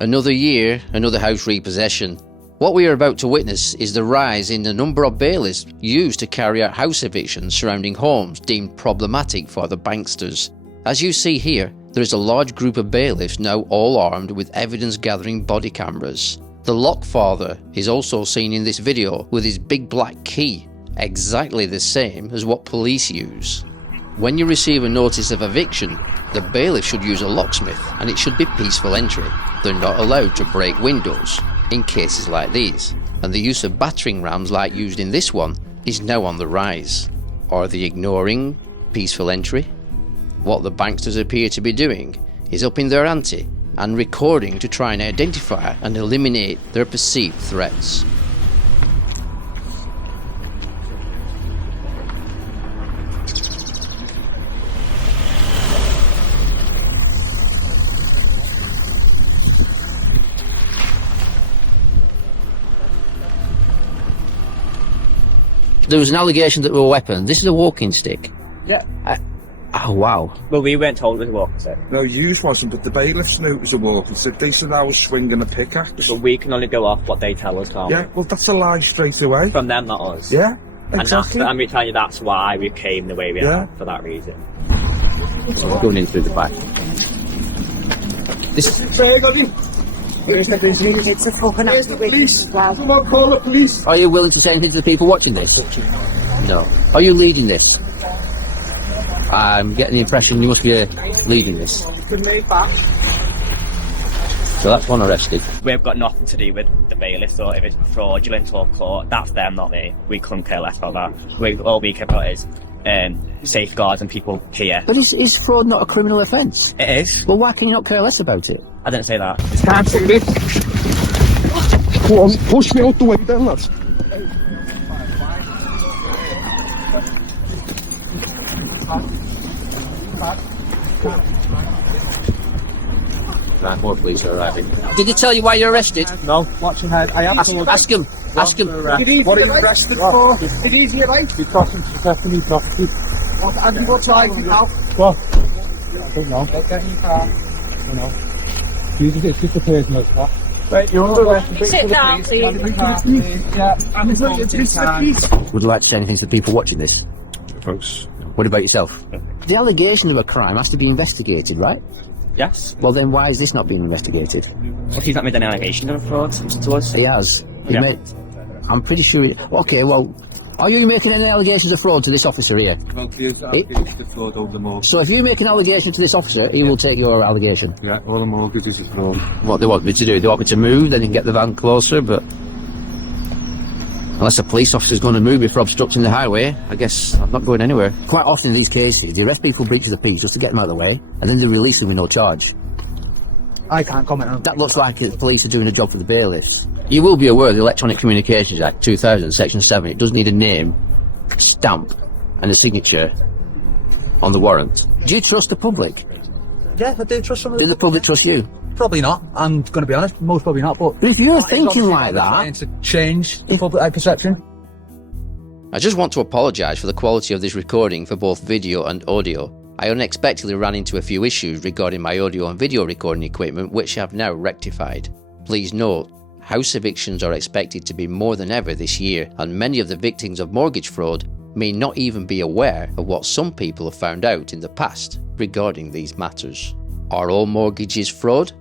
Another year, another house repossession. What we are about to witness is the rise in the number of bailiffs used to carry out house evictions surrounding homes deemed problematic for the banksters. As you see here, there is a large group of bailiffs now all armed with evidence-gathering body cameras. The lockfather is also seen in this video with his big black key, exactly the same as what police use. When you receive a notice of eviction, the bailiff should use a locksmith and it should be peaceful entry. They're not allowed to break windows in cases like these, and the use of battering rams like used in this one is now on the rise. Are they ignoring peaceful entry? What the banksters appear to be doing is upping their ante and recording to try and identify and eliminate their perceived threats. There was an allegation that they were a weapon. This is a walking stick. Yeah. Oh, wow. Well, we weren't told it was a walking stick. No, yous wasn't, but the bailiffs knew it was a walking stick. They said I was swinging a pickaxe. But we can only go off what they tell us, can't we? Yeah, well, that's a lie straight away. From them, not us. Yeah, exactly. And we're telling you that's why we came the way we are, for that reason. We're going in through the back. This is It's a fucking police. Come on, call the police. Are you willing to say anything to the people watching this? No. Are you leading this? I'm getting the impression you must be leading this. So that's one arrested. We've got nothing to do with the bailiffs, or if it's fraudulent or court, that's them, not me. We couldn't care less about that. All we care about is safeguards and people here. But is fraud not a criminal offence? It is. Well, why can you not care less about it? I didn't say that. Can't see this. Go on, push me out the way then, lads. Right, more police are arriving. Did they tell you why you're arrested? No, watch your head. I am Ask him. Ask him. What are you arrested for? Did he hear right? Because I'm protecting my property. And you were driving now? What? I don't know. Get in your car. You know. It's just a personal attack. Right, you're under arrest. Sit down, please. Yeah, and it's the police. Would you like to say anything to the people watching this? Folks. What about yourself? The allegation of a crime has to be investigated, right? Yes. Well, then why is this not being investigated? Well, he's not made any allegations of fraud to us. He has. Yeah. I'm pretty sure. Okay, well, are you making any allegations of fraud to this officer here? Well, here's the fraud over the mortgage. So if you make an allegation to this officer, he will take your allegation? Yeah, all the mortgages is fraud. What they want me to do? They want me to move, then you can get the van closer, but unless a police officer's going to move me for obstructing the highway, I guess I'm not going anywhere. Quite often in these cases, they arrest people for breach of the peace just to get them out of the way, and then they release them with no charge. I can't comment on that. That looks like the police are doing a job for the bailiffs. You will be aware of the Electronic Communications Act 2000, Section 7. It does need a name, stamp, and a signature on the warrant. Do you trust the public? Yeah, I do trust some of Do the public trust you? Probably not. I'm going to be honest, most probably not. But But if you're thinking like trying that... to change the public eye perception. I just want to apologise for the quality of this recording for both video and audio. I unexpectedly ran into a few issues regarding my audio and video recording equipment, which I've now rectified. Please note, house evictions are expected to be more than ever this year, and many of the victims of mortgage fraud may not even be aware of what some people have found out in the past regarding these matters. Are all mortgages fraud?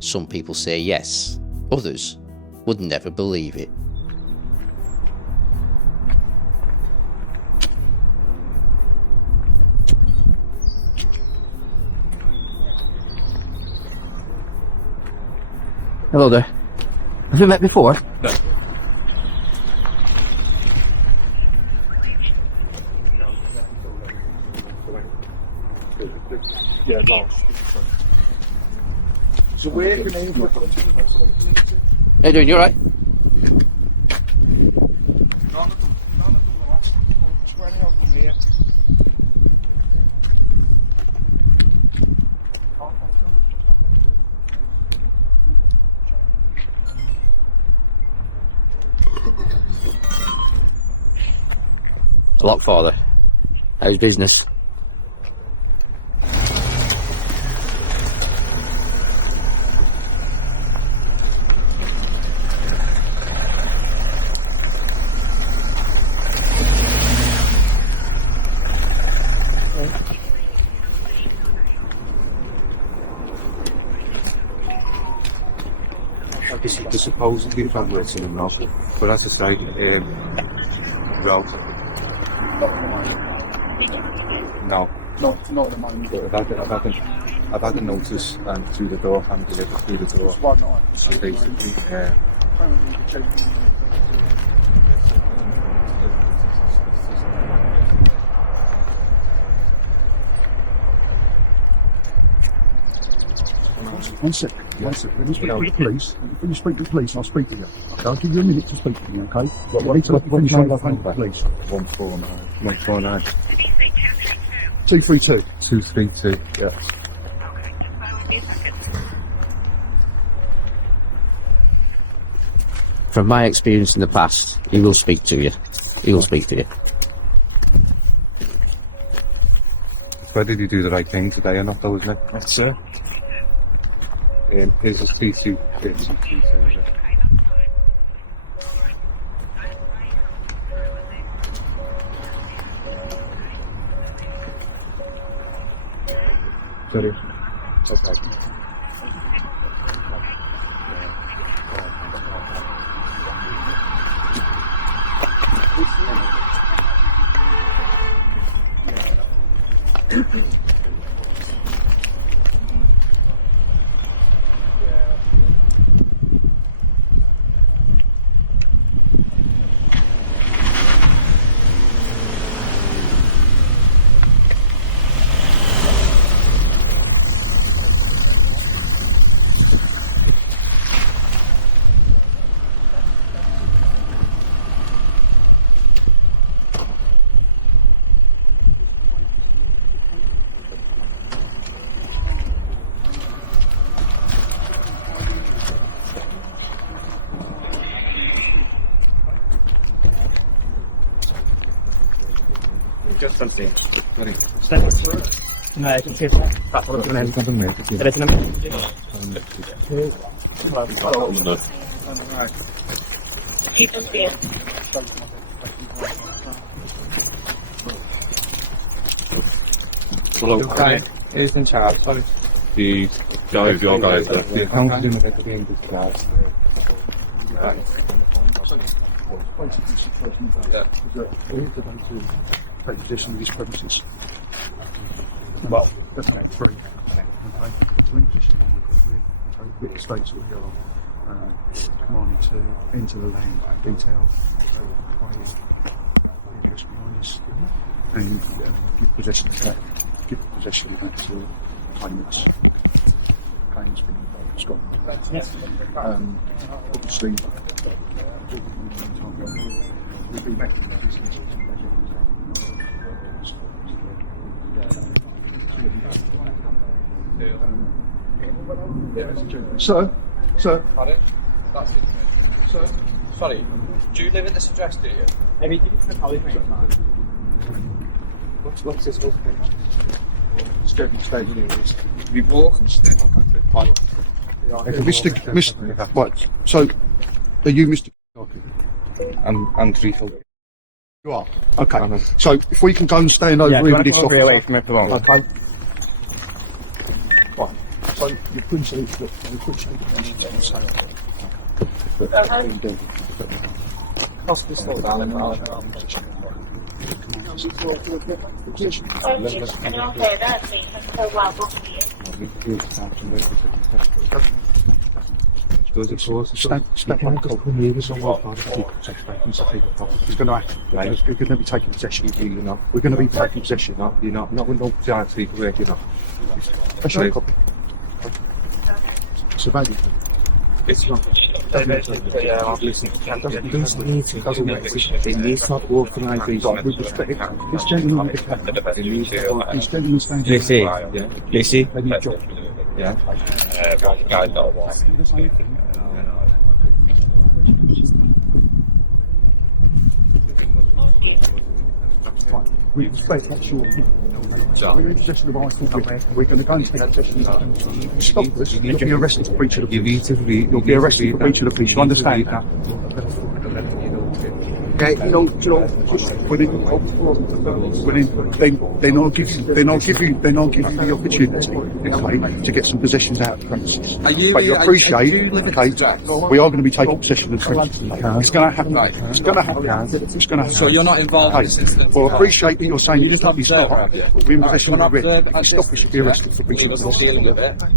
Some people say yes, others would never believe it. Hello there. Have we met before? No. Yeah, no. So where can anyone... How you doing? You alright? None of them the last 20 of them here. Lockfather. How's business? They're supposedly translating them now, but as I say, well, no. Not at the moment. But I've had a notice through the door, and delivered through the door. One night. Basically, One sec. Let me speak to the police. When you speak to the police, I'll speak to you. Okay, I'll give you a minute to speak to me, okay? But I need to finish on the phone to the police. 149. 232. 232. Yeah. From my experience in the past, he will speak to you. He will speak to you. Whether you do the right thing today or not, though, isn't it? Yes, sir. Here's a 32. Sorry. Okay. Just something. Sorry. No, I can see it. That's what I'm Something It is Hello. Who's in charge? Sorry. The guys, your guys. The accountant's in the head of the English class. Take possession of these premises. Well, that's not three. Okay. Three position with the states that we are commanded to enter the land, detail, by the address behind us, and give possession of that to claimants. Claimants being involved in Scotland. Obviously, we'll be making a business. Sir? Pardon? That's it. Sir? Sorry, do you live at this address, do you? Maybe give it to the colleague, mate. What's this? We walk and still. Mr. Right, so, are you Mr. And Treacle. You are? Okay. So, if we can go and stand over here with this officer. away from it for long. Okay. Right. So, you're putting something Does it cause Step one, go from here, there's a lot of it's going to happen. Right. We're going to be taking possession of you, you know. We're going to be taking possession. You're not with no giant people here, you're not. That's your copy. It's a value. It's not. It needs not organisation. With respect, this gentleman standing Lucy, Lucy, they need job. Yeah. We respect that's your opinion. We're in possession of items. We're going to go and take possession of these. Stop this. You'll be arrested for breach of the peace. You'll be arrested for breach of the peace. You understand that? Okay, no, just they're not giving the opportunity, okay, to get some possessions out of the premises. But you appreciate, okay, we are going to be taking possession of the premises. It's going to happen. It's going to happen. It's going to happen. So you're not involved in this incident? Well, appreciate that you're saying you stop. We're in possession of a writ. If you stop, we should be arrested for breach of the law.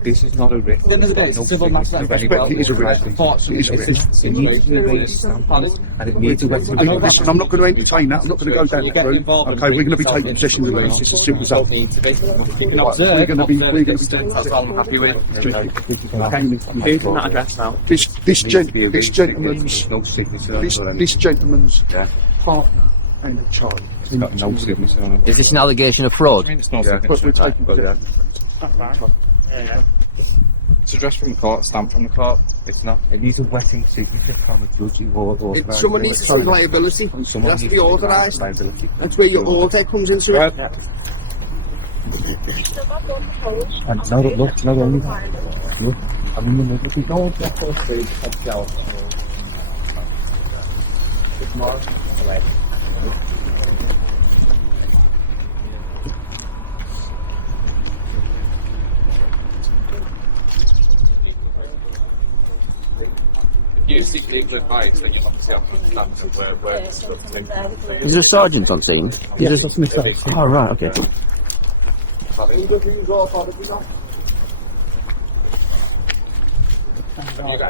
This is not a risk. At the end of the day, it's a civil matter. It is a risk. It is a risk. It needs to be stamped and it needs to be Listen, I'm not going to entertain that. I'm not going to go down that route. Okay, we're going to be taking possession of the premises. It's as simple as that. We're going to be taking That's all I'm happy with. Who's in that address now? This gentleman's partner and a child. no signature on it. Is this an allegation of fraud? It's not But we're taking possession. It's addressed from the court, stamped from the court. It's not. It needs a wetting signature from a judge or someone needs to see liability. Someone That's to needs be authorised. liability. That's where your order comes into it. And no, look, no, look. I mean, if you go to that first stage of jail, tomorrow, you seek legal advice, then you'll obviously have to understand where it's structuring. Is there a sergeant on scene? Yes, that's myself. Oh, right, okay. You got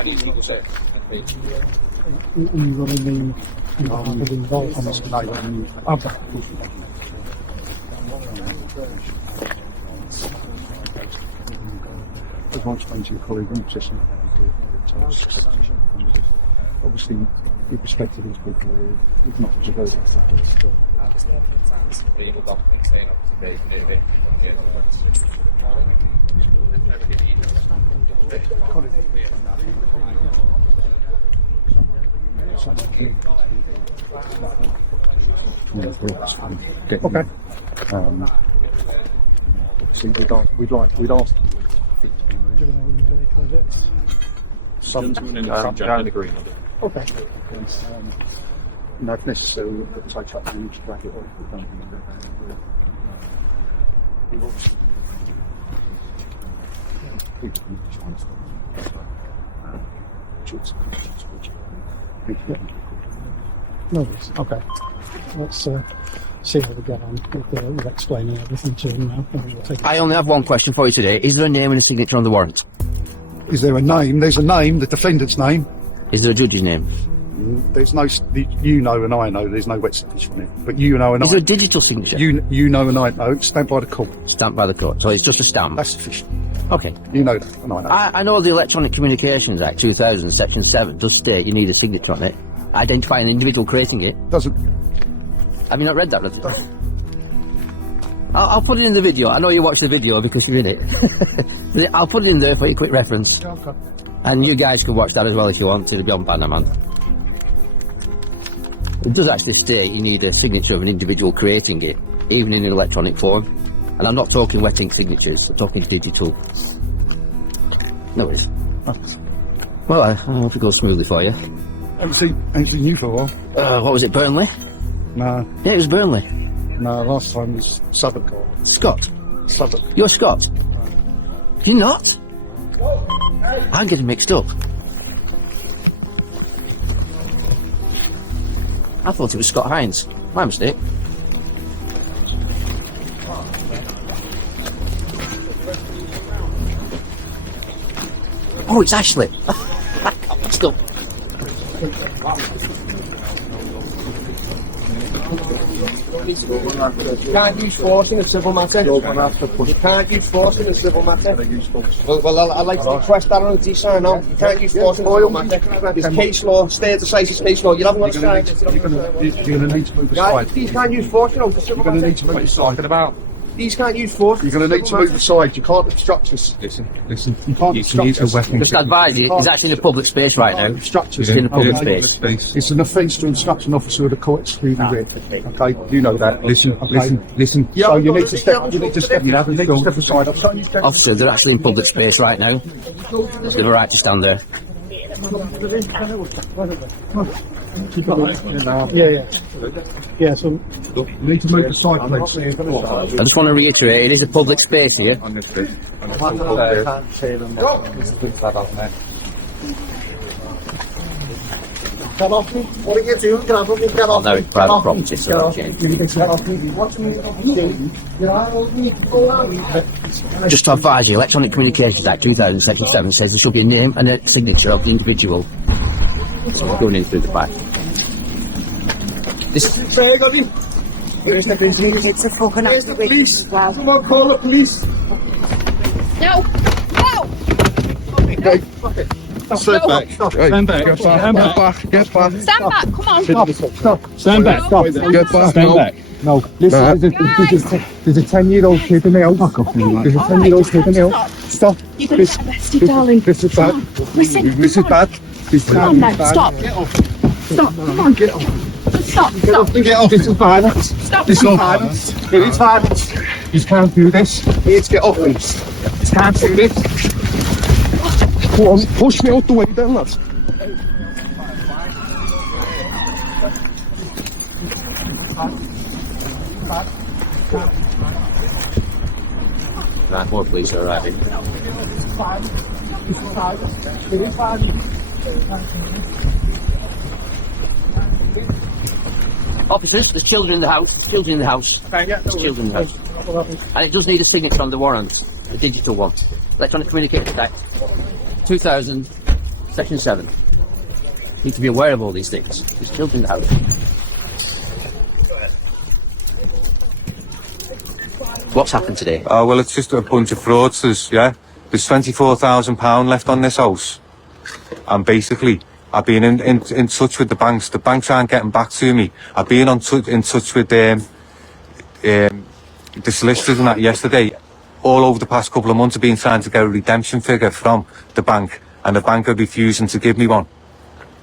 any legal shit? You running the involved on this tonight? As I explained to your colleague, I'm just obviously, we respect these people, if not to go. Okay. See, we'd ask Down the green. okay. If necessary, we'll put the take up and drag it on. No, okay. Let's see how we get on with explaining everything to him now. And we'll take it. I only have one question for you today. Is there a name and a signature on the warrant? Is there a name? There's a name, the defendant's name. Is there a judge's name? There's no, you know and I know there's no wet signature on it. But you know and Is there I, a digital signature? you know and I know, it's stamped by the court. Stamped by the court. So it's just a stamp. That's sufficient. Okay. You know that and I know. I know the Electronic Communications Act 2000, Section 7, does state you need a signature on it. Identify an individual creating it. Doesn't. Have you not read that? I'll put it in the video. I know you watched the video because you're in it. I'll put it in there for your quick reference. Okay. And you guys can watch that as well if you want to be on BANAMAN. It does actually state you need a signature of an individual creating it, even in an electronic form. And I'm not talking wet ink signatures, I'm talking digital. No worries. Well, I hope it goes smoothly for you. Anything new for a while? What was it, Burnley? No, Yeah, it was Burnley. no, last time was Southwark. Scott. Southwark. You're Scott? You're not? I'm getting mixed up. I thought it was Scott Hines. My mistake. Oh, it's Ashley. I'm mixed up. You can't use force in a civil matter. You can't use force in a civil matter. Well, I'd like to request that on the sign now. You can't use force in a civil matter. There's case law, state decisis case law. You haven't got to sign it. You're going to need to move aside. These can't use force, you know, for civil You're going to need matter. to move aside. These can't use force. You're going to need to move aside. You can't obstruct us. Listen. You can't obstruct us. Just advise you, he's actually in a public space right now. Obstruct us. He's in a public space. It's an offence to instruct an officer of the court excluding writ. Okay, you know that. Listen. So you need to step. You need to step. You need to step aside. Officer, they're actually in public space right now. You have a right to stand there. Yeah, so You need to make a side place. I just want to reiterate, it is a public space here. On this bit. On this Get off me. What are you doing? Get off me. Get off No, it's private property, so I can't. Get off me. What are you doing? Get off me. Go on. Just to advise you, Electronic Communications Act 2000, Section 7 says there should be a name and a signature of the individual. So we're going in through the back. This is Where's the police? It's a fucking Where's the activity. police? Wow. Come on, call the police. No! No! Stand back. Stand back. Get back. Get back. Stand back, come on. stop. Stand back. Stop. Get back. Stand back. No, listen, there's a 10-year-old kid in the house. There's a 10-year-old kid in the house. Stop. You're going to get arrested, darling. This is bad. Listen. This is bad. This is Come on, bad. now. Stop. Stop. Come on. Get off. Stop. Stop. Get off. This is violence. Stop. This is violence. It is violence. You can't do this. You need to get off this. You can't do this. Come on, push me out the way then, lads. right, more police are arriving. Officers, there's children in the house. There's children in the house. There's children in the house. And it does need a signature on the warrant, a digital one. Electronic Communications Act 2000, Section 7. Need to be aware of all these things. There's children in the house. What's happened today? Well, it's just a bunch of fraudsters, yeah? There's £24,000 left on this house. And basically, I've been in touch with the banks. The banks aren't getting back to me. I've been in touch with the solicitors and that yesterday. All over the past couple of months, I've been trying to get a redemption figure from the bank, and the bank are refusing to give me one.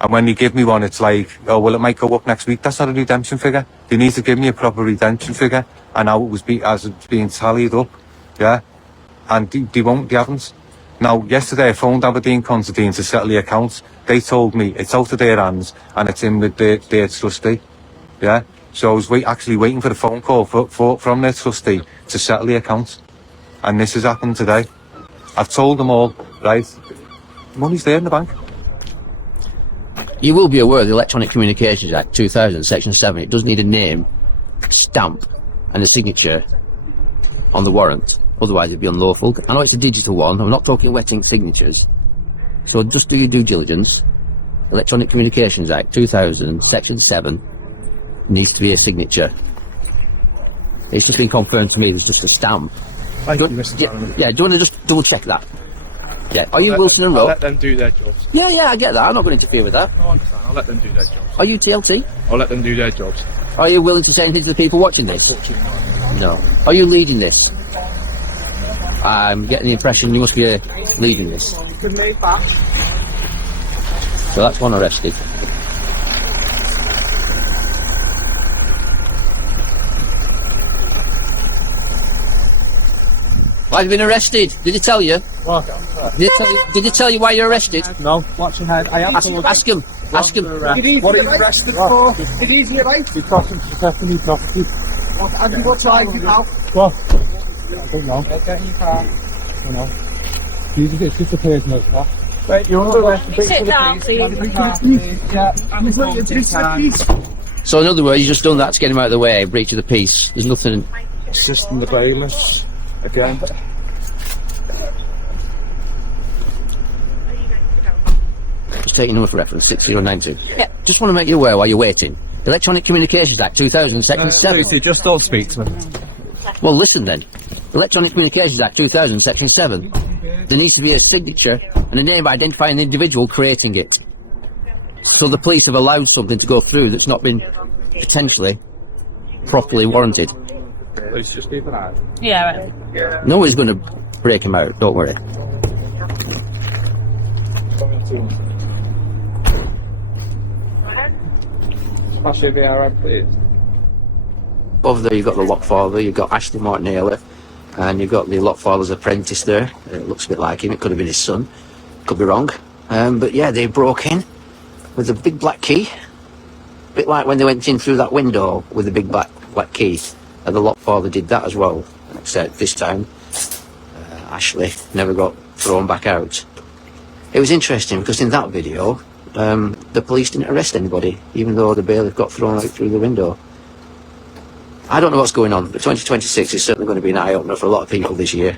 And when they give me one, it's like, oh, well, it might go up next week. That's not a redemption figure. They need to give me a proper redemption figure, and how it was as it's being tallied up, yeah. And they won't, they haven't. Now, yesterday I phoned Aberdeen Considine to settle the accounts. They told me it's out of their hands and it's in with their trustee, yeah. So I was actually waiting for the phone call from their trustee to settle the accounts. And this has happened today. I've told them all, right, money's there in the bank. You will be aware of the Electronic Communications Act 2000, Section 7. It does need a name, stamp, and a signature on the warrant. Otherwise, it'd be unlawful. I know it's a digital one. I'm not talking wet ink signatures. So just do your due diligence. Electronic Communications Act 2000, Section 7 needs to be a signature. It's just been confirmed to me. There's just a stamp. Thank you, Mr. Bannerman. Yeah, do you want to just double check that? Yeah. Are you Wilson and I'll Rowe? let them do their jobs. Yeah, I get that. I'm not going to interfere with that. No, I understand. I'll let them do their jobs. Are you TLT? I'll let them do their jobs. Are you willing to say anything to the people watching this? No. Are you leading this? I'm getting the impression you must be leading this. So that's one arrested. Why have you been arrested? Did he tell you? What? Did he tell you why you're arrested? No, watch your head. I am Ask him. Ask him. What are you arrested for? It is your right. You're protecting me property. What have you got driving now? What? I don't know. Get in your car. You know. It's just a personal car. Wait, you're under arrest. Sit down, please. So in other words, you just done that to get him out of the way, breach of the peace. There's nothing. Assisting the bailiffs again. Just take your number for reference, 6092. Yeah. Just want to make you aware while you're waiting. Electronic Communications Act 2000, Section 7. Lucy, just don't speak to me. Well, listen then. Electronic Communications Act 2000, Section 7. There needs to be a signature and a name identifying the individual creating it. So the police have allowed something to go through that's not been potentially properly warranted. Please just keep an eye. Yeah, right. Nobody's going to break him out, don't worry. Smash ABRM, please. Over there you've got the Lockfather, you've got Ashley Martinelli, and you've got the Lockfather's apprentice there. It looks a bit like him, it could have been his son. Could be wrong. But yeah, they broke in with a big black key. A bit like when they went in through that window with the big black key. And the lot father did that as well. Except this time, Ashley never got thrown back out. It was interesting because in that video, the police didn't arrest anybody, even though the bailiff got thrown out through the window. I don't know what's going on, but 2026 is certainly going to be an eye-opener for a lot of people this year.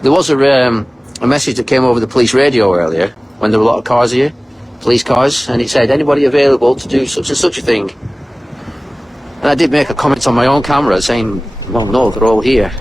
There was a message that came over the police radio earlier, when there were a lot of cars here, police cars, and it said, anybody available to do such and such a thing? And I did make a comment on my own camera saying, well, no, they're all here.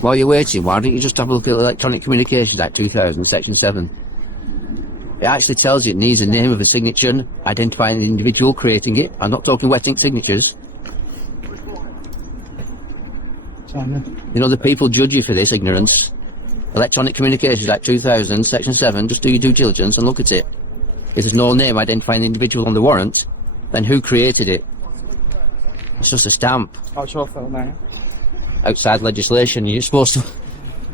While you're waiting, why don't you just have a look at Electronic Communications Act 2000, Section 7. It actually tells you it needs a name of a signature, identifying the individual creating it. I'm not talking wet ink signatures. You know, the people judge you for this ignorance. Electronic Communications Act 2000, Section 7, just do your due diligence and look at it. If there's no name identifying the individual on the warrant, then who created it? It's just a stamp. How's your phone now? Outside legislation, you're supposed to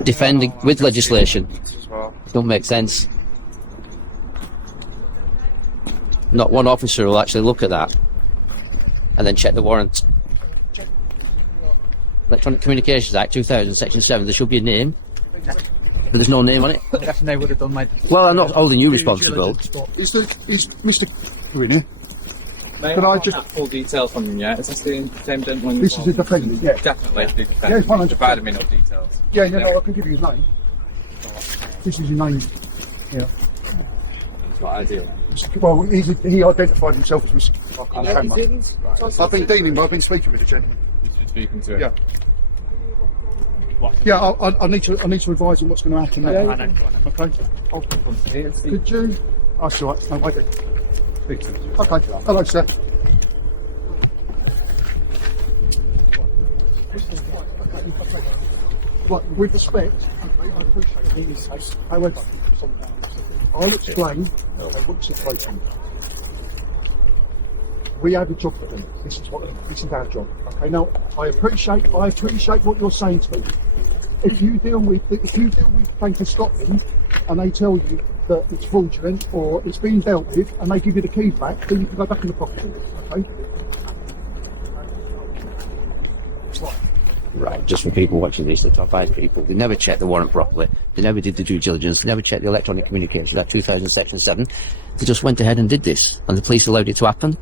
defend with legislation. It don't make sense. Not one officer will actually look at that and then check the warrant. Electronic Communications Act 2000, Section 7, there should be a name, but there's no name on it. They would have done well, I'm not holding you responsible. Is Mr. in here? Can I just full details from him yet? Is this the same gentleman? This is the defendant, yeah. Definitely the defendant. Yeah, 100%. Provided me no details. Yeah, no, I can give you his name. This is his name. Yeah. That's what I do. Well, he identified himself as Mr. I've been dealing, I've been speaking with the gentleman. You're speaking to him? Yeah. Yeah, I need to advise him what's going to happen now. Okay. Could you? That's all right. No, wait. Okay. Hello, sir. Right, with respect, okay, I appreciate it. However, I'll explain what the situation is. We have a job for them. This is our job. Okay. Now, I appreciate what you're saying to me. If you deal with Bank of Scotland and they tell you that it's fraudulent or it's been dealt with and they give you the keys back, then you can go back in the property. Okay. Right, just for people watching this, the top 5 people, they never checked the warrant properly, they never did the due diligence, they never checked the Electronic Communications, that 2000 Section 7, they just went ahead and did this, and the police allowed it to happen.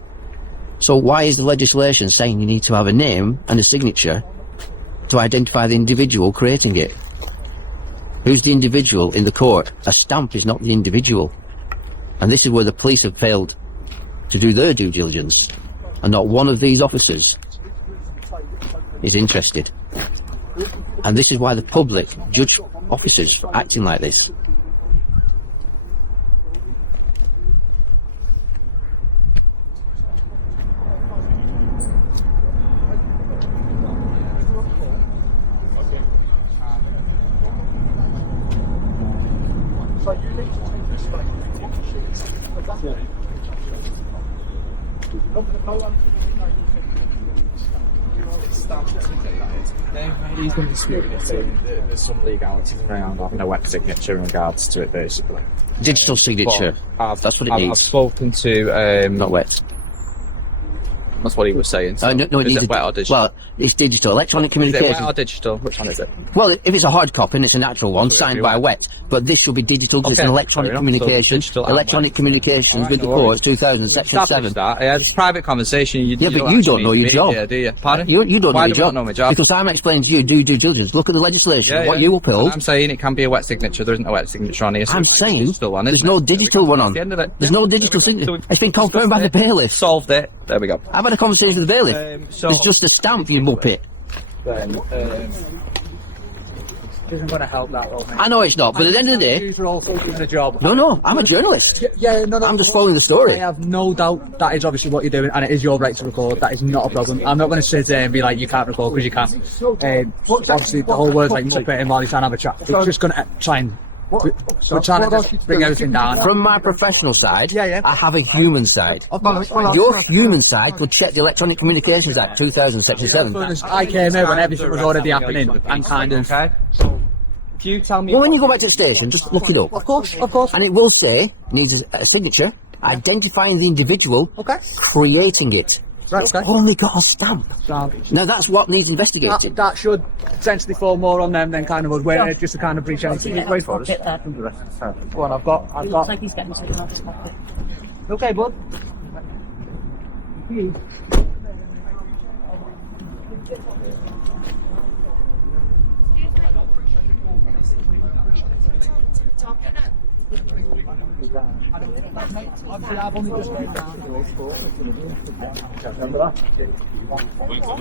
So why is the legislation saying you need to have a name and a signature to identify the individual creating it? Who's the individual in the court? A stamp is not the individual. And this is where the police have failed to do their due diligence, and not one of these officers is interested. And this is why the public judge officers for acting like this. So you need to take this back. He's going to dispute it, saying that there's some legalities around having a wet signature in regards to it, basically. Digital signature. That's what it I've needs. spoken to... Not wet. That's what he was saying. So No, it is needs it wet or digital? Well, it's digital. Electronic Is it communications. wet or digital? Which one is it? Well, if it's a hard copy and it's an actual one, So signed it'd be by wet. wet. But this should be digital because it's an Okay, electronic fair enough. So communication. digital and Electronic wet. communications Alright, with the no court, worries. 2000, Section 7. That. Yeah, it's private conversation. Yeah, but you don't know your job. Yeah, do you? Pardon? You don't Why know do your I not know my job? Because I'm explaining to you, do due diligence. Look at the legislation, Yeah, what yeah. you And upheld. I'm saying it can be a wet signature. There isn't a wet signature on here. So I'm it's a saying digital one, there's isn't no it? digital one That's on. the end of it. There's Yeah, no there digital we go. signature. So It's been confirmed by the bailiff. Solved it. There we go. I've had a conversation with the bailiff. So It's just a stamp, you muppet. isn't going to help that, though, mate. I know it's not, but at the end of the day, You're also doing a job. no, I'm a journalist. Yeah, no. I'm just following the story. I have no doubt that is obviously what you're doing, and it is your right to record. That is not a problem. I'm not going to sit there and be like, you can't record because you can't. Obviously, the whole world's like muppet while he's trying to have a chat. We're just going to try and. We're trying to just bring everything down. From my professional side, Yeah. I have a human side. Your human side could check the Electronic Communications Act 2000, Section 7. I came here when everything was already happening, and kind of. If you tell me, Well, when you go back to the station, just look it up. Of course. And it will say, needs a signature, identifying the individual, Okay. creating it. Right, It's okay. only got a stamp. Now that's what needs investigating. That should essentially fall more on them than kind of us. We're just to kind of breach anything. Wait for us. Go on, I've got. Looks like he's getting something off his pocket. Okay, bud.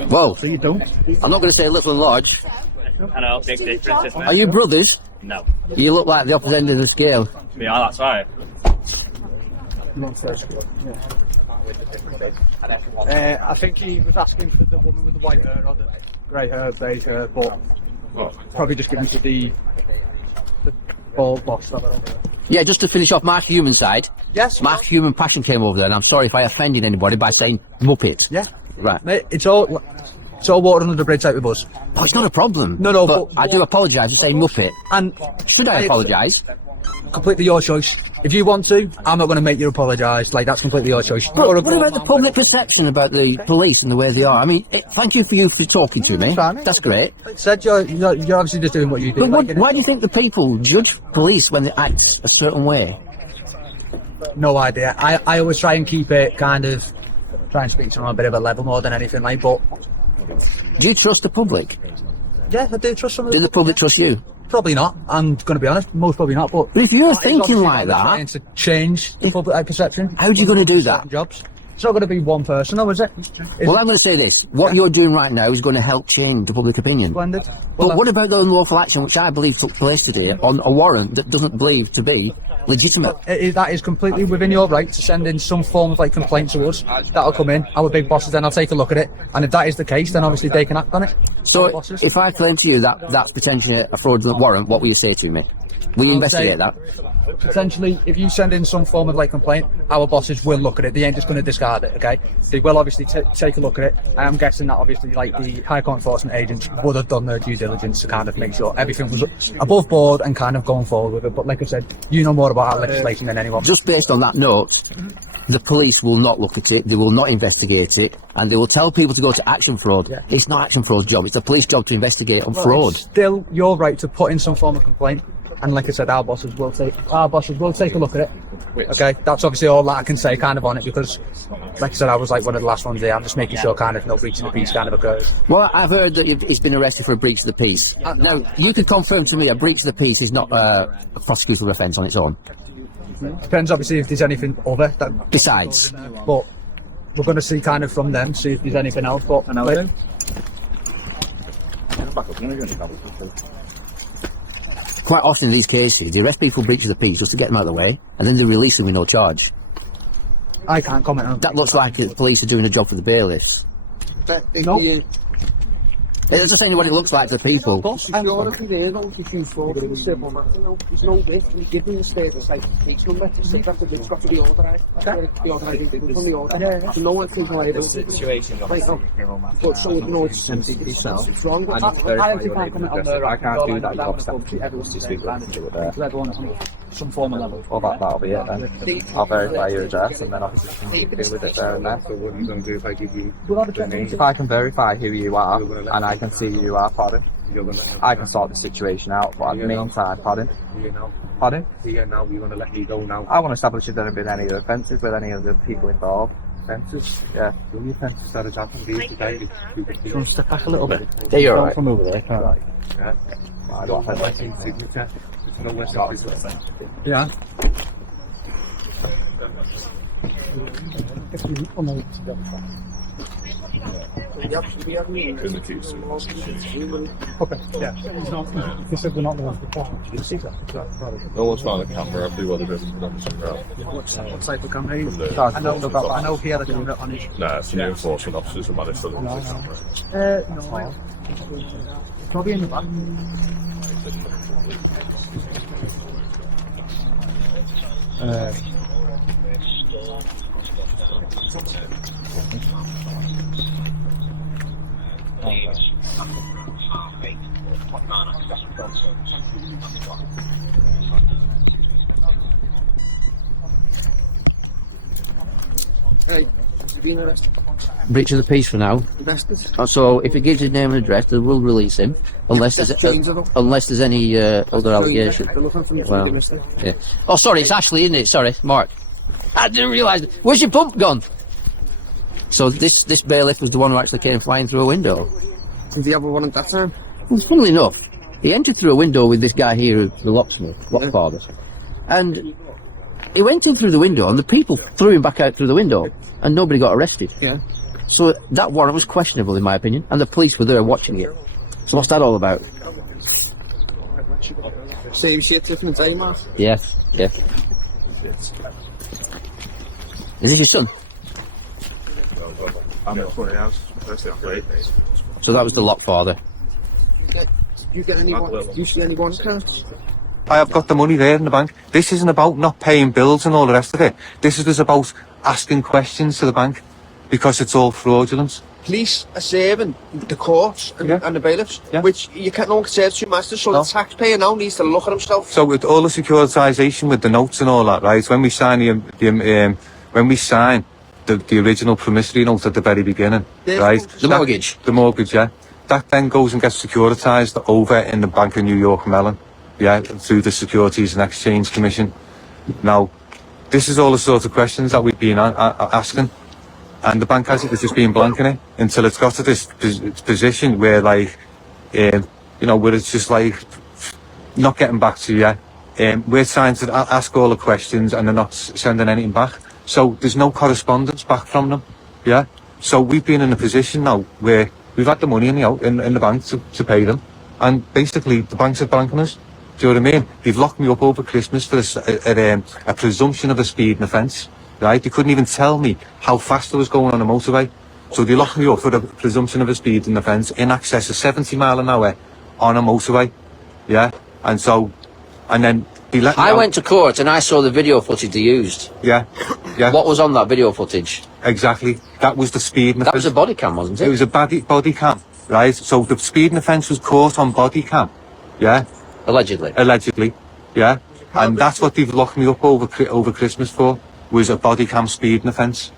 Whoa, So you don't? I'm not going to say little and large. I know, big difference, isn't it? Are you brothers? No. You look like the opposite end of the scale. Yeah, that's right. I think he was asking for the woman with the white hair or the grey hair, beige hair, but probably just give me to the bald boss. Yeah, just to finish off my human side. Yes. My human passion came over there, and I'm sorry if I offended anybody by saying muppet. Yeah. Right. Mate, it's all water under the bridge out with us. Oh, it's not a problem. No, but I do apologise for saying muppet. And Should I apologise? completely your choice. If you want to, I'm not going to make you apologise. Like, that's completely your choice. But what about the public perception about the police and the way they are? I mean, thank you for talking to me. That's great. Said you're obviously just doing what you do. But like, why do you think the people judge police when they act a certain way? No idea. I always try and keep it kind of try and speak to them on a bit of a level more than anything, like. But Do you trust the public? yeah, I do trust some of Do the public trust you? Probably not. I'm going to be honest. Most probably not. But But if you're that is thinking obviously like what we're trying that, to change the public perception. how are you going to do that? Certain jobs. It's not going to be one person, though, is it? Well, I'm going to say this. What you're doing right now is going to help change the public opinion. Splendid. But what about the unlawful action, which I believe took place today, on a warrant that doesn't believe to be legitimate? That is completely within your right to send in some form of complaint to us. That'll come in. Our big bosses then I'll take a look at it, and if that is the case, then obviously they can act on it. So, Our bosses. if I claim to you that that's potentially a fraudulent warrant, what will you say to me? Will you I'll investigate say- that? Potentially, if you send in some form of complaint, our bosses will look at it. They ain't just going to discard it, okay? They will obviously take a look at it. I am guessing that obviously the High Court enforcement agents would have done their due diligence to kind of make sure everything was above board and kind of going forward with it. But like I said, you know more about our legislation than anyone. Just based on that note, the police will not look at it, they will not investigate it, and they will tell people to go to action fraud. Yeah. It's not action fraud's job, it's the police job to investigate on Well, fraud. it's still your right to put in some form of complaint. And like I said, our bosses will take a look at it. Okay, that's obviously all that I can say kind of on it, because like I said, I was one of the last ones there. I'm just making sure kind of no breach of the peace kind of occurs. Well, I've heard that he's been arrested for a breach of the peace. Now, you could confirm to me a breach of the peace is not a prosecutable offence on its own. Depends obviously if there's anything other that Besides. but we're going to see kind of from them, see if there's anything else. But Quite often in these cases, they arrest people for breach of the peace just to get them out of the way, and then they release them with no charge. I can't comment on That looks like the police are doing a job for the bailiffs. No. It's just saying what it looks like to people. If you're up there, though, if you fraud in a civil matter, no, there's no way. You give me the state of case number, the state after it's got to be authorised. The authorising thing from the order. So no one can liability. Situation, Right now. But so, it's wrong. I actually can't comment on the I can't do that job stuff. Everyone's just everyone's on some form of level. Well, that'll be it then. I'll verify your address and then obviously you can deal with it there and then. So what are you going to do if I give you If I can verify who you are and I can see who you are, pardon, I can sort the situation out. But in the meantime, pardon, pardon, here now, we're going to let you go now. I want to establish if there have been any other offences with any of the people involved. Offences? Yeah. The only offences that has happened here today is stupid. Do you want to step back a little bit? Yeah, you're alright. From over there, can't I? Yeah. I don't have My signature. There's no less officer. Yeah. In the keys. Okay, yeah. They said they're not the ones before. You see that? No one's found a camera. Everybody does it. What type of camera? Charge I know he had a camera on his. Nah, it's the new enforcement officers who managed to look at the camera. No. Probably in the back. Hey, has he been arrested? Breach of the peace for now. Arrested? So if he gives his name and address, they will release him, unless there's any other allegation. They're looking for you Well, for domestic. yeah. Oh, sorry, it's Ashley, isn't it? Sorry, Mark. I didn't realise. Where's your pump gone? So this bailiff was the one who actually came flying through a window. Did he have a warrant that time? Well, funnily enough, he entered through a window with this guy here, the locksmith, father, and he went in through the window, and the people threw him back out through the window, and nobody got arrested. Yeah. So that warrant was questionable, in my opinion, and the police were there watching it. So what's that all about? Same shit, different day, Mark. Yes, yes. Is this your son? I'm at 20 hours. That's it. So that was the lock father. You get any warrant? Do you see any warrant counts? I have got the money there in the bank. This isn't about not paying bills and all the rest of it. This is just about asking questions to the bank because it's all fraudulent. Police are serving the courts and, Yeah. and the bailiffs, Yeah. which you can't no one can serve two masters. So No. the taxpayer now needs to look at himself. So with all the securitisation with the notes and all that, right? When we sign the original promissory note at the very beginning, Yeah. right? The mortgage. The mortgage, yeah. That then goes and gets securitised over in the Bank of New York Mellon, yeah, through the Securities and Exchange Commission. Now, this is all the sort of questions that we've been asking, and the bank hasn't just been blanking it until it's got to this position where, like, where it's just like not getting back to you. We're trying to ask all the questions, and they're not sending anything back. So there's no correspondence back from them, yeah. So we've been in a position now where we've had the money in the bank to pay them, and basically the banks are blanking us. Do you know what I mean? They've locked me up over Christmas for a presumption of a speeding offence, right? They couldn't even tell me how fast I was going on the motorway. So they locked me up for a presumption of a speeding offence in excess of 70 mile an hour on a motorway, yeah? And then they let me I out. went to court and I saw the video footage they used. Yeah, yeah. What was on that video footage? Exactly. That was the speeding offence. That was a body cam, wasn't it? It was a body cam, right? So the speeding offence was caught on body cam, yeah? Allegedly, yeah. And that's what they've locked me up over Christmas for, was a body cam speeding offence,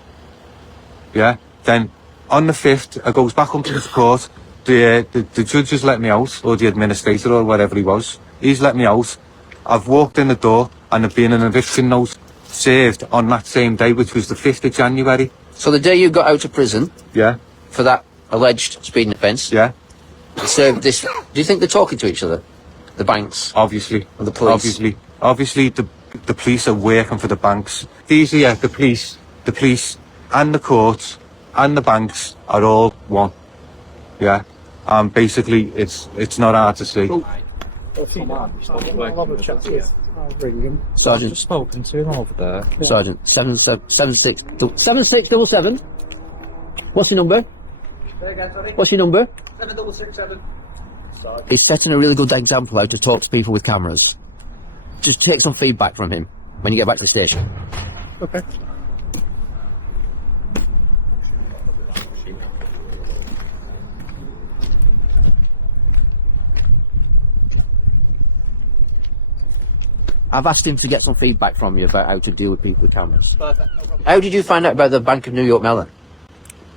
yeah. Then on the 5th, I goes back up to the court. The judge has let me out, or the administrator, or whatever he was. He's let me out. I've walked in the door, and there've been an eviction note served on that same day, which was the 5th of January. So the day you got out of prison, yeah, for that alleged speeding offence, yeah, they served this. Do you think they're talking to each other? The banks? Obviously. Or the police? Obviously the police are working for the banks. These are, the police and the courts and the banks are all one. Yeah. Basically it's not hard to see. Sergeant. I've spoken to him over there. Sergeant, 7677. What's your number? What's your number? 7667. He's setting a really good example how to talk to people with cameras. Just take some feedback from him when you get back to the station. Okay. I've asked him to get some feedback from you about how to deal with people with cameras. How did you find out about the Bank of New York Mellon?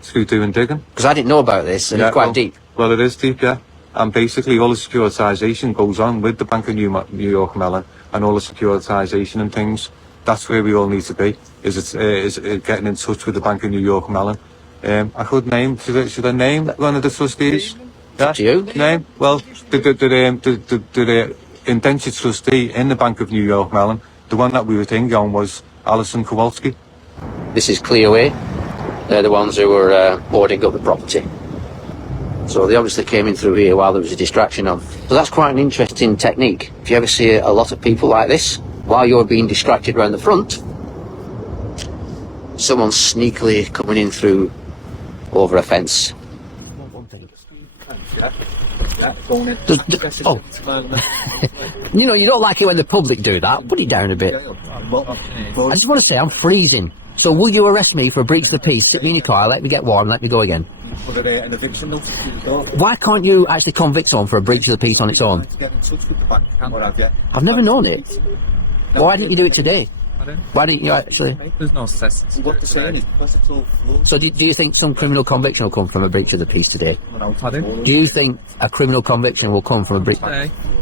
Through doing digging. Because I didn't know about this, and it's quite deep. Well, it is deep, yeah. And basically all the securitisation goes on with the Bank of New York Mellon and all the securitisation and things. That's where we all need to be, is getting in touch with the Bank of New York Mellon. I could name, should I name one of the trustees? Yeah. To you? Name? Well, the indentured trustee in the Bank of New York Mellon, the one that we were thinking on was Alison Kowalski. This is Clearway. They're the ones who were boarding up the property. So they obviously came in through here while there was a distraction on. So that's quite an interesting technique. If you ever see a lot of people like this, while you're being distracted around the front, someone's sneakily coming in through over a fence. Oh. You know, you don't like it when the public do that. Put it down a bit. I just want to say I'm freezing. So will you arrest me for a breach of the peace, sit me in your car, let me get warm, let me go again? Why can't you actually convict someone for a breach of the peace on its own? I've never known it. Why didn't you do it today? Why didn't you actually? There's no necessity. So do you think some criminal conviction will come from a breach of the peace today? Do you think a criminal conviction will come from a breach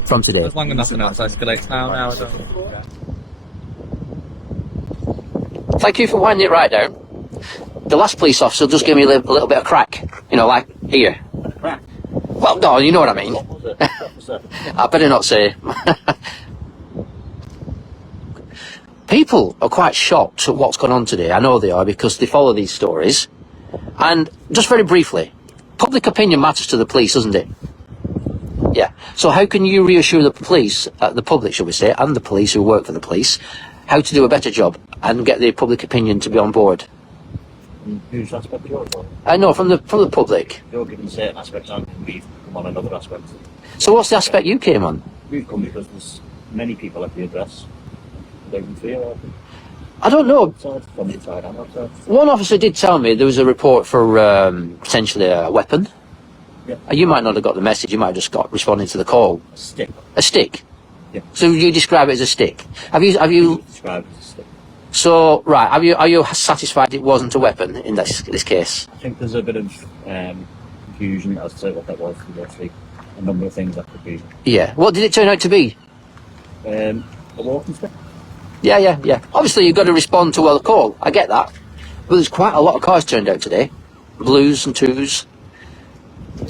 from today? As long as nothing else escalates now, I don't. Thank you for winding it right down. The last police officer just gave me a little bit of crack. You know, like here. Well, no, you know what I mean. I better not say. People are quite shocked at what's gone on today. I know they are, because they follow these stories. And just very briefly, public opinion matters to the police, doesn't it? Yeah. So how can you reassure the police, the public, shall we say, and the police who work for the police, how to do a better job and get the public opinion to be on board? Whose aspect you're on? I know, from the public. You're given certain aspects and we've come on another aspect. So what's the aspect you came on? We've come because there's many people at the address. They can feel I don't know. from inside and outside. One officer did tell me there was a report for potentially a weapon. Yeah. You might not have got the message, you might have just got responding to the call. A stick. A stick? Yeah. So you describe it as a stick. Have you Described as a stick. So right, are you satisfied it wasn't a weapon in this case? I think there's a bit of confusion as to what that was. There's actually a number of things that could be. Yeah. What did it turn out to be? A walking stick. Yeah. Obviously you've got to respond to a call. I get that. But there's quite a lot of cars turned out today. Blues and twos.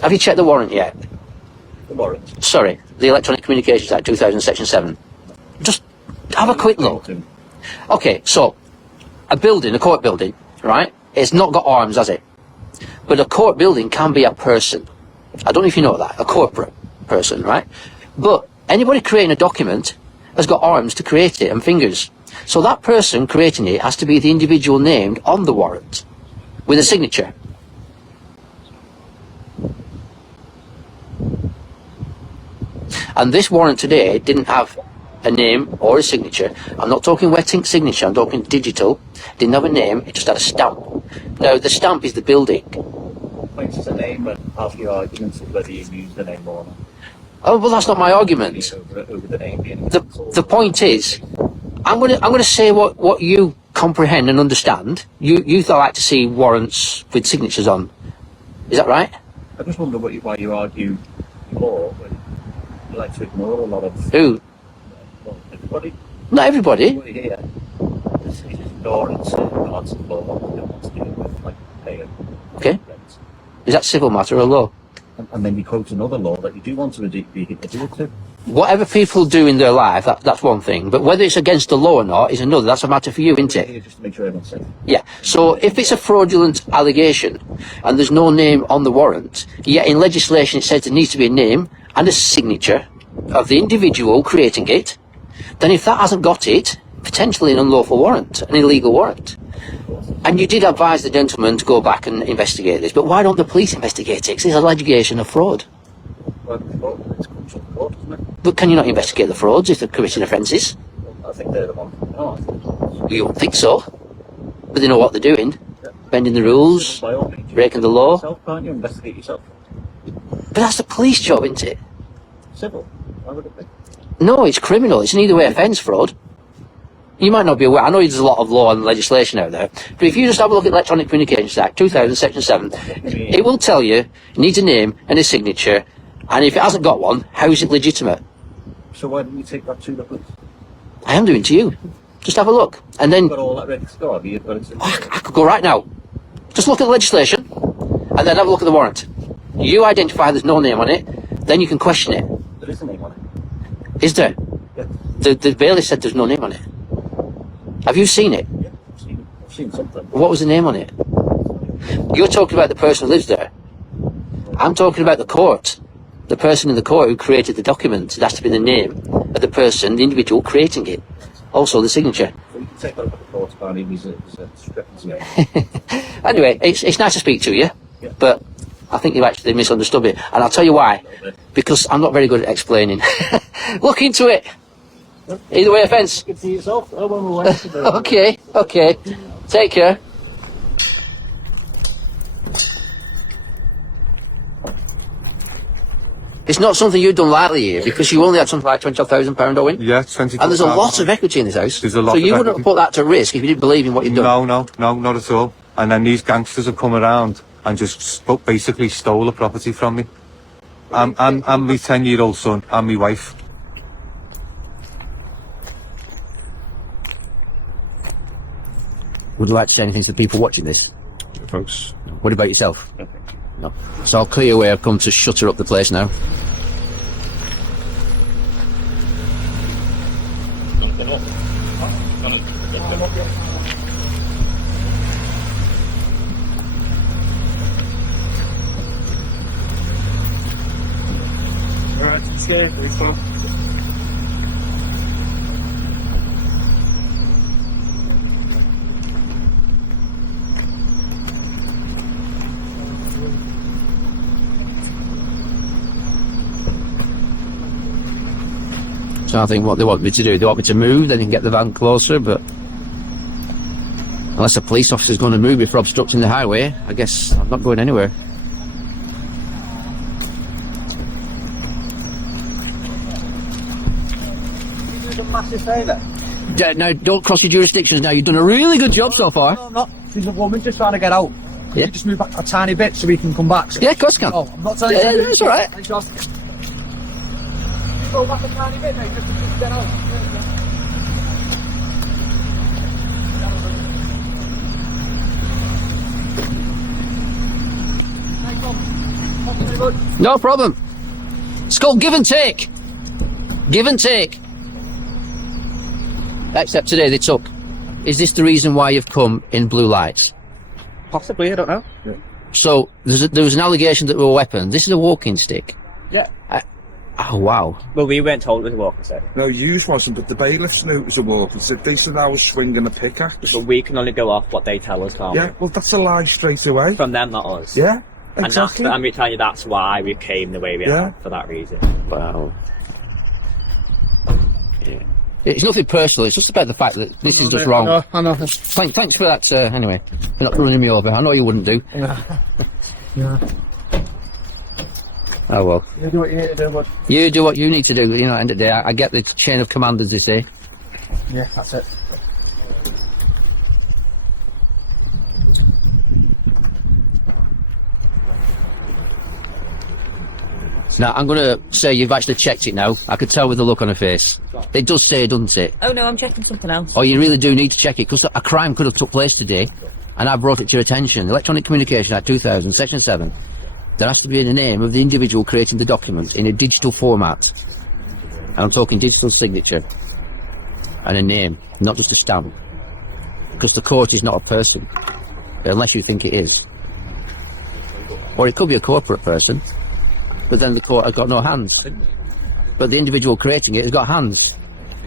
Have you checked the warrant yet? The warrant? Sorry, the Electronic Communications Act 2000 Section 7. Just have a quick look. Okay, so a court building, right? It's not got arms, has it? But a court building can be a person. I don't know if you know that. A corporate person, right? But anybody creating a document has got arms to create it and fingers. So that person creating it has to be the individual named on the warrant with a signature. And this warrant today didn't have a name or a signature. I'm not talking wet ink signature, I'm talking digital. Didn't have a name, it just had a stamp. Now the stamp is the building. Points as a name, but half your arguments is whether you use the name or not. Oh well, that's not my argument. Over the name being the point is, I'm gonna say what you comprehend and understand. You like to see warrants with signatures on. Is that right? I just wonder why you argue law when you like to ignore a lot of. Who? Well, everybody. Not everybody. Everybody here. Just ignoring certain parts of law that they don't want to deal with, like paying. Okay. Rent. Is that civil matter or law? And then you quote another law that you do want to be adhered to. Whatever people do in their life, that's one thing. But whether it's against the law or not is another. That's a matter for you, isn't it? Just to make sure everyone's safe. Yeah. So if it's a fraudulent allegation and there's no name on the warrant, yet in legislation it says there needs to be a name and a signature of the individual creating it, then if that hasn't got it, potentially an unlawful warrant, an illegal warrant. And you did advise the gentleman to go back and investigate this, but why don't the police investigate it? Because it's an allegation of fraud. Well, it's comes from the court, doesn't it? But can you not investigate the frauds if they're committing offences? I think they're the one. No, You don't think so. But they know what they're doing. Yeah. Bending the rules, by all means, breaking the law. Yourself, can't you investigate yourself? But that's the police job, isn't it? Civil. Why would it be? No, it's criminal. It's an either way offence, fraud. You might not be aware. I know there's a lot of law and legislation out there. But if you just have a look at Electronic Communications Act 2000 Section 7, it will tell you it needs a name and a signature. And if it hasn't got one, how is it legitimate? So why didn't you take that to the police? I am doing to you. Just have a look. And then You've got all that ready to go, have you? You've got it to... I could go right now. Just look at the legislation and then have a look at the warrant. You identify there's no name on it, then you can question it. There is a name on it. Is there? Yeah. The bailiff said there's no name on it. Have you seen it? Yeah, I've seen something. What was the name on it? You're talking about the person who lives there. I'm talking about the court. The person in the court who created the document. It has to be the name of the person, the individual creating it. Also the signature. Take a look at the court, Barney. He's a discrepancy. Anyway, it's nice to speak to you, but I think you've actually misunderstood me. And I'll tell you why. Because I'm not very good at explaining. Look into it. Either way, offence. You can see yourself. Oh, when we're waiting. Okay, okay. Take care. It's not something you've done lightly here, because you only had something like £20,000 owing. Yeah, 20. And there's a lot of equity in this house. There's a lot so you of wouldn't equity. put that to risk if you didn't believe in what you'd done. No, not at all. And then these gangsters have come around and just basically stole the property from me. And my 10-year-old son and my wife. Would you like to say anything to the people watching this? Folks. What about yourself? No. So I'll clear away. I've come to shutter up the place now. Alright, it's scary. It's fun. So I think what they want me to do, they want me to move, then they can get the van closer, but unless a police officer's going to move me for obstructing the highway, I guess I'm not going anywhere. You do a massive favour. Yeah, now, don't cross your jurisdictions now. You've done a really good job so far. No, I'm not. She's a woman just trying to get out. Can Yeah. you just move back a tiny bit so we can come back? Yeah, of course I can. Oh, I'm not telling you. Yeah, it's all right. Thanks, John. Go back a tiny bit, mate, just to get out. No problem. It's called give and take. Give and take. Except today they took. Is this the reason why you've come in blue lights? Possibly, I don't know. So there was an allegation that they were a weapon. This is a walking stick. Yeah. Oh wow. Well, we weren't told it was a walking stick. No, you wasn't, but the bailiffs knew it was a walking stick. They said I was swinging a pickaxe. But we can only go off what they tell us, can't Yeah, well, that's a lie straight away. we? From them, not us. Yeah, And exactly. I'm telling you, that's why we came the way we Yeah. have, for that reason. Wow. Yeah. It's nothing personal. It's just about the fact that this is just wrong. I know. Thanks for that. Anyway, you're not running me over. I know you wouldn't do. Yeah. Oh well. You do what you need to do, bud. You do what you need to do. You know, at the end of the day, I get the chain of command, as they say. Yeah, that's it. Now, I'm going to say you've actually checked it now. I could tell with the look on her face. It does say, doesn't it? Oh no, I'm checking something else. Oh, you really do need to check it, because a crime could have took place today, and I brought it to your attention. Electronic Communication Act 2000, Section 7. There has to be the name of the individual creating the document in a digital format. And I'm talking digital signature. And a name, not just a stamp. Because the court is not a person, unless you think it is. Or it could be a corporate person, but then the court has got no hands. But the individual creating it has got hands.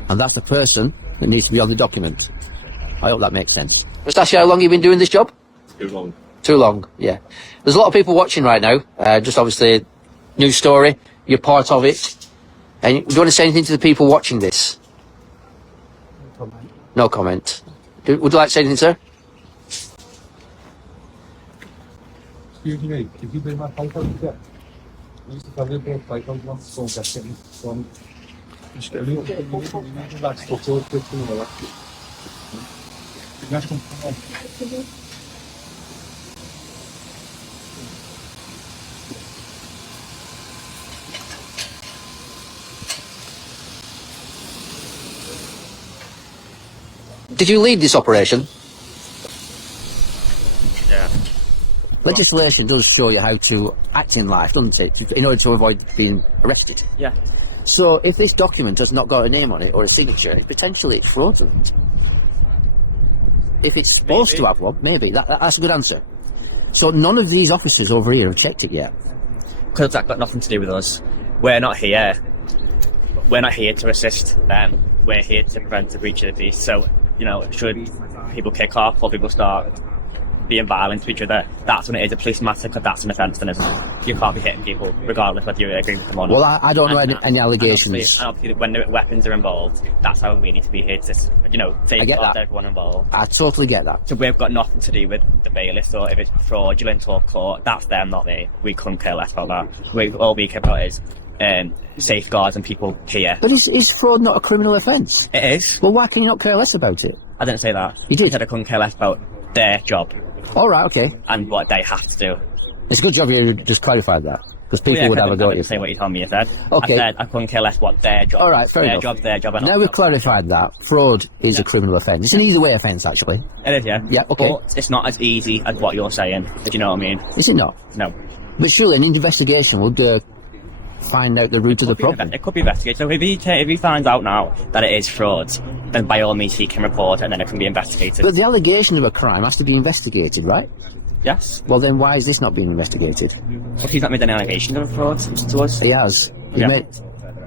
And that's the person that needs to be on the document. I hope that makes sense. Just ask you, how long have you been doing this job? Too long. Too long, yeah. There's a lot of people watching right now. Just obviously, news story. You're part of it. And do you want to say anything to the people watching this? No comment. Would you like to say anything, sir? Excuse me, could you bring my pipe out here? I used to have a big pipe out once, so I'm getting one. Just get a little bit of that stuff to it, Did you lead this operation? Yeah. Legislation does show you how to act in life, doesn't it? In order to avoid being arrested. Yeah. So if this document has not got a name on it or a signature, potentially it's fraudulent. If it's supposed to have one, maybe. That's a good answer. So none of these officers over here have checked it yet. because that's got nothing to do with us. We're not here to assist them. We're here to prevent the breach of the peace. So, you know, should people kick off or people start being violent to each other, that's when it is a police matter, because that's an offence, and you can't be hitting people regardless whether you agree with them or not. Well, I don't know any allegations. And obviously when the weapons are involved, that's how we need to be here to, you know, safeguard everyone involved. I totally get that. So we've got nothing to do with the bailiffs, or if it's fraudulent or court, that's them, not me. We couldn't care less about that. All we care about is safeguards and people here. But is fraud not a criminal offence? It is. Well, why can you not care less about it? I didn't say that. You did? I said I couldn't care less about their job. All right, okay. And what they have to do. It's a good job you just clarified that, because people would have a go at you. I didn't say what you told me you said. Okay. I said I couldn't care less what their job. All right, fair enough. Their job. Now we've clarified that fraud is a criminal offence. It's an either way offence, actually. It is, yeah. Yeah, okay. But it's not as easy as what you're saying. Do you know what I mean? Is it not? No. But surely an investigation would find out the root of the problem. It could be investigated. So if he finds out now that it is fraud, then by all means he can report, and then it can be investigated. But the allegation of a crime has to be investigated, right? Yes. Well, then why is this not being investigated? Well, he's not made any allegations of fraud to us. He has. Yeah.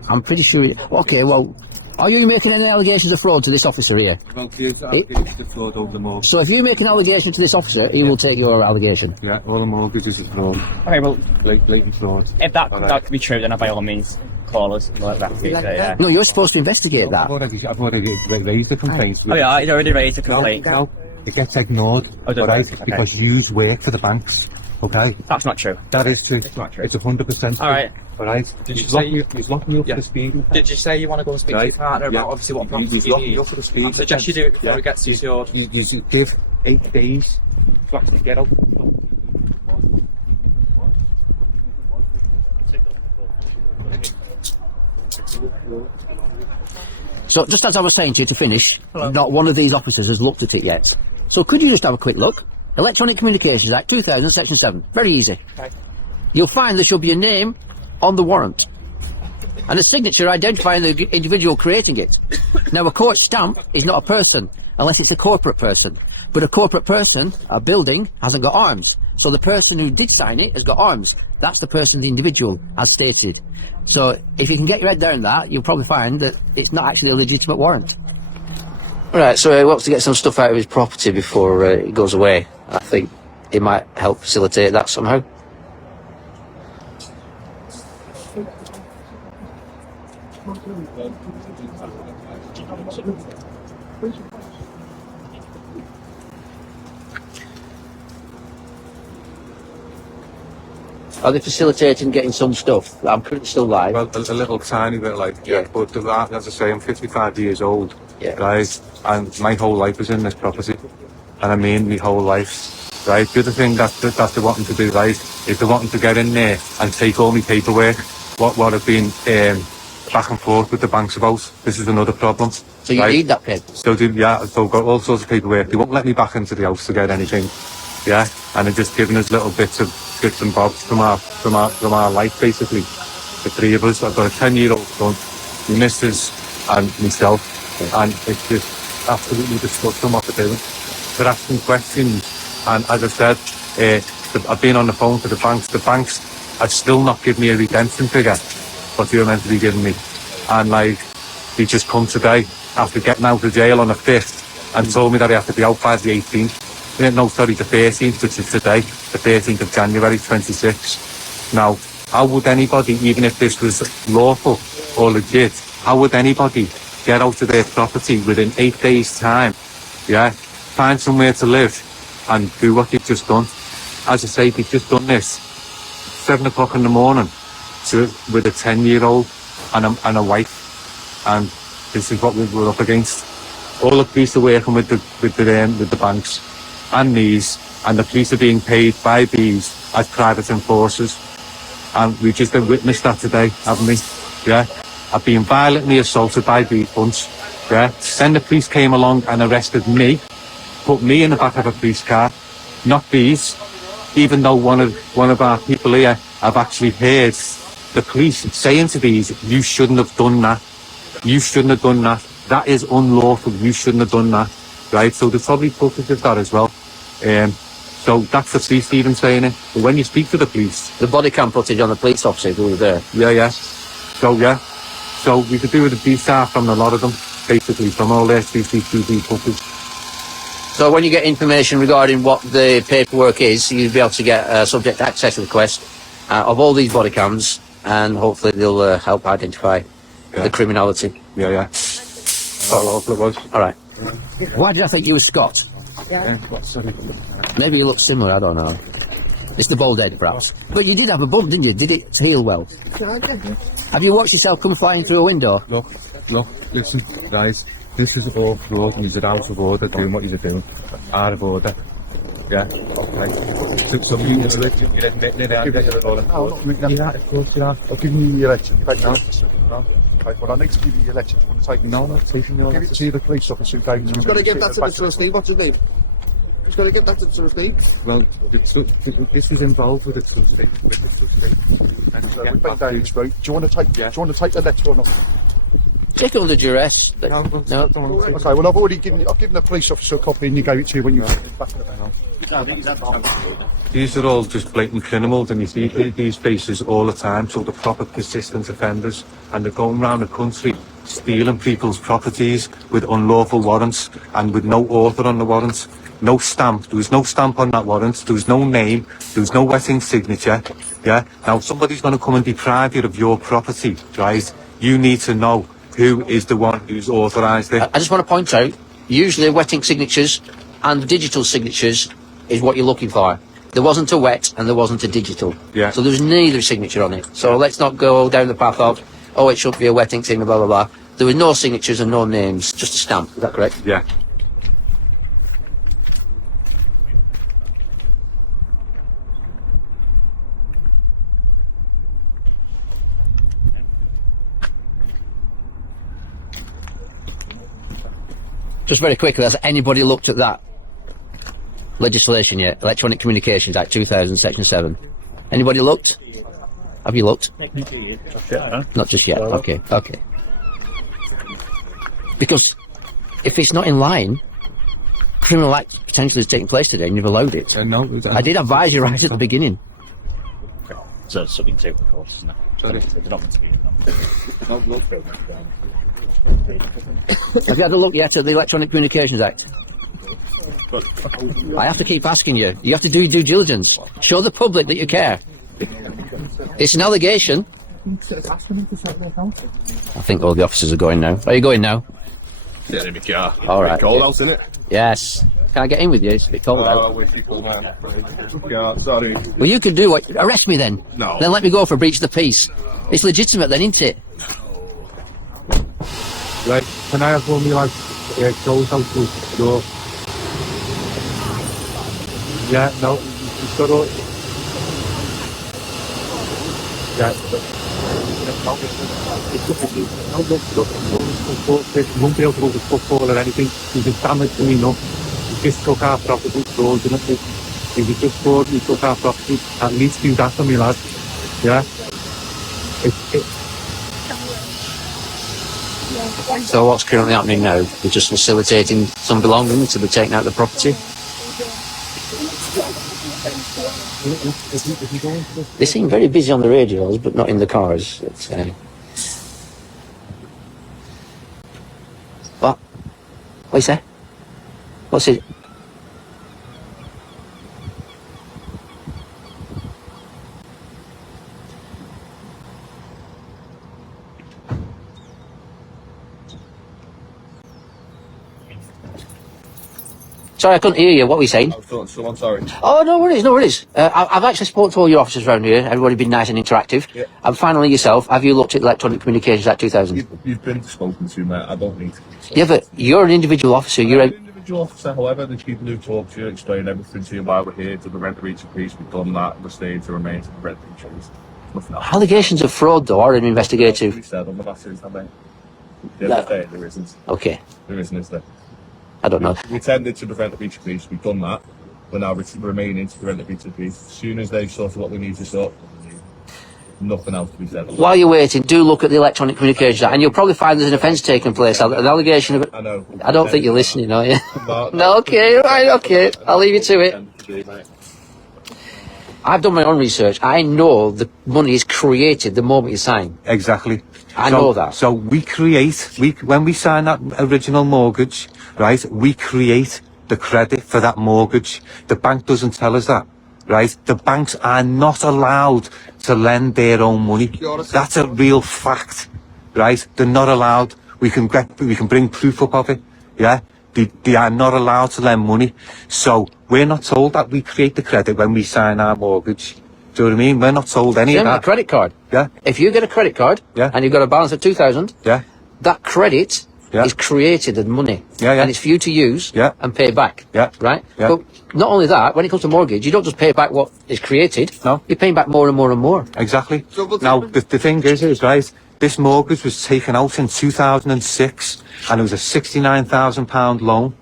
I'm pretty sure. Okay, well, are you making any allegations of fraud to this officer here? Well, here's the allegation of fraud over the mortgage. So if you make an allegation to this officer, he will take your allegation? Yeah, all the mortgages are fraud. Okay, well, blatant fraud. if that comes out to be true, then by all means call us. Like that, yeah. No, you're supposed to investigate that. I've already raised the complaints. Oh yeah, he's already raised a complaint. No, it gets ignored, right? Okay. Because you work for the banks, okay? That's not true. That is true. It's not true. It's 100%. All right. All right. Did you He's say locked me up for the speed. Did you say you want to go and speak to your partner about obviously what property He's you locked need? me up for the speed. I suggest you do it before it gets secured. You give 8 days to actually get out. So just as I was saying to you to finish, not one of these officers has looked at it yet. So could you just have a quick look? Electronic Communications Act 2000, Section 7. Very easy. Okay. You'll find there should be a name on the warrant and a signature identifying the individual creating it. Now, a court stamp is not a person unless it's a corporate person. But a corporate person, a building, hasn't got arms. So the person who did sign it has got arms. That's the person, the individual, as stated. So if you can get your head down that, you'll probably find that it's not actually a legitimate warrant. Right, so he wants to get some stuff out of his property before it goes away. I think it might help facilitate that somehow. Are they facilitating getting some stuff? I'm currently still live. Well, a little tiny bit, like, yeah. But as I say, I'm 55 years old, right? And my whole life is in this property. And I mean, my whole life, right? The other thing that they're wanting to do, right, is they're wanting to get in there and take all my paperwork. What I've been back and forth with the banks about. This is another problem. So you need that paper? So I've got all sorts of paperwork. They won't let me back into the house to get anything. Yeah, and they're just giving us little bits and bobs from our life, basically. The three of us. I've got a 10-year-old son, my missus, and myself, and it's just absolutely disgusting what they're doing. They're asking questions, and as I said, I've been on the phone to the banks. The banks have still not given me a redemption figure, what they were meant to be giving me, and like they just come today after getting out of jail on the 5th and told me that I have to be out by the 18th. No, sorry, the 13th, which is today, the 13th of January 26. Now, how would anybody, even if this was lawful or legit, how would anybody get out of their property within 8 days' time, yeah, find somewhere to live and do what they've just done? As I say, they've just done this 7 o'clock in the morning with a 10-year-old and a wife, and this is what we're up against. All the police are working with the banks and these, and the police are being paid by these as private enforcers, and we just witnessed that today, haven't we? Yeah, I've been violently assaulted by these bunch. Yeah, then the police came along and arrested me, put me in the back of a police car, not these. Even though one of our people here have actually heard the police saying to these, "You shouldn't have done that. You shouldn't have done that. That is unlawful. You shouldn't have done that." Right? So there's probably footage of that as well. So that's the police even saying it. But when you speak to the police, The body cam footage on the police officer who was there. yeah. So we could do with a DSAR from a lot of them, basically, from all their CCTV footage. So when you get information regarding what the paperwork is, you'll be able to get a subject access request of all these body cams, and hopefully they'll help identify the criminality. Yeah. How awful it was. All right. Why did I think you were Scott? Yeah, sorry. Maybe you look similar, I don't know. It's the bald head, perhaps. But you did have a bump, didn't you? Did it heal well? Have you watched yourself come flying through a window? Look, listen, guys, this is all fraud. You're out of order doing what you're doing. Out of order. Yeah, okay. So you're admitting it, and you're Yeah, of course you have. I've given you your letter. You've had your letter. No? Okay, well, I need to give you your letter. Do you want to take it? No, not taking your letter. Give it to the police officer who gave it to me. He's got to give that to the trustee. What's his name? He's got to give that to the trustee. Well, this is involved with the trustee. So we've been down this route. Do you want to take? Yeah. Do you want to take the letter or not? Take it under duress. No. Okay, well, I've already given you. I've given the police officer a copy, and you gave it to you when you were back at the panel. These are all just blatant criminals, and you see these faces all the time, so they're proper persistent offenders, and they're going around the country stealing people's properties with unlawful warrants and with no author on the warrants, no stamp. There was no stamp on that warrant, there was no name, there was no wetting signature. Yeah, now if somebody's going to come and deprive you of your property, right, you need to know who is the one who's authorised it. I just want to point out, usually wetting signatures and digital signatures is what you're looking for. There wasn't a wet and there wasn't a digital. Yeah. So there's neither signature on it. So let's not go down the path of, oh, it should be a wetting signature, blah, blah, blah. There were no signatures and no names, just a stamp. Is that correct? Yeah. Just very quickly, has anybody looked at that legislation yet? Electronic Communications Act 2000, Section 7. Anybody looked? Have you looked? Not just yet. Okay. Because if it's not in line, criminal act potentially is taking place today, and you've allowed it. No, I did advise you right at the beginning. So something to of course, isn't it? Sorry. They're not meant to be. Have you had a look yet at the Electronic Communications Act? I have to keep asking you. You have to do your due diligence. Show the public that you care. It's an allegation. I think all the officers are going now. Are you going now? Yeah, in my car. All right. Cold out, isn't it? Yes. Can I get in with you? It's a bit cold out. Sorry. Well, you could do what? Arrest me then. No. Then let me go for breach of the peace. It's legitimate then, isn't it? Right, can I have one of your, clothes out to the door? Yeah, no, you've got to... Yeah, you won't be able to go to football or anything. You can damage me enough. You just took our property, fraudulently. If you just fraud, you took our property, at least do that for me, lad. Yeah? So what's currently happening now? We're just facilitating some belongings to be taken out of the property. They seem very busy on the radios, but not in the cars. It's, what? What you say? What's it? Sorry, I couldn't hear you. What were you saying? I was talking to someone, sorry. Oh, no worries. I've actually spoken to all your officers around here. Everybody's been nice and interactive. Yeah. And finally yourself, have you looked at Electronic Communications Act 2000? You've been spoken to, mate. I don't need to. Yeah, but you're an individual officer. I'm You're an individual officer, however, the people who talk to you, explain everything to you why we're here to prevent the breach of peace. We've done that. We're staying to remain to prevent the breach of peace. Nothing else. allegations of fraud, though, or an investigative. We said on the last series, mate. No. There isn't. Okay, There isn't, is there? I don't know. We tended to prevent the breach of peace. We've done that. We're now remaining to prevent the breach of peace. As soon as they've sorted what we need to sort, nothing else to be said. While you're waiting, do look at the Electronic Communications Act, and you'll probably find there's an offence taking place. An allegation of. I know. I don't think you're listening, are you? No, No, okay, right, okay. I'll leave you to it. Mate. I've done my own research. I know the money is created the moment you sign. Exactly. I know that. So when we sign that original mortgage, right, we create the credit for that mortgage. The bank doesn't tell us that, right? The banks are not allowed to lend their own money. That's a real fact, right? They're not allowed. We can bring proof up of it, yeah? They are not allowed to lend money. So we're not told that we create the credit when we sign our mortgage. Do you know what I mean? We're not told any of Same with that. a credit card. Yeah. If you get a credit card and you've got a balance of 2,000, that credit is created as money. And it's for you to use and pay back. Right? But not only that, when it comes to mortgage, you don't just pay back what is created. No. You're paying back more and more and more. Exactly. Now, the thing is, right, this mortgage was taken out in 2006 and it was a £69,000 loan,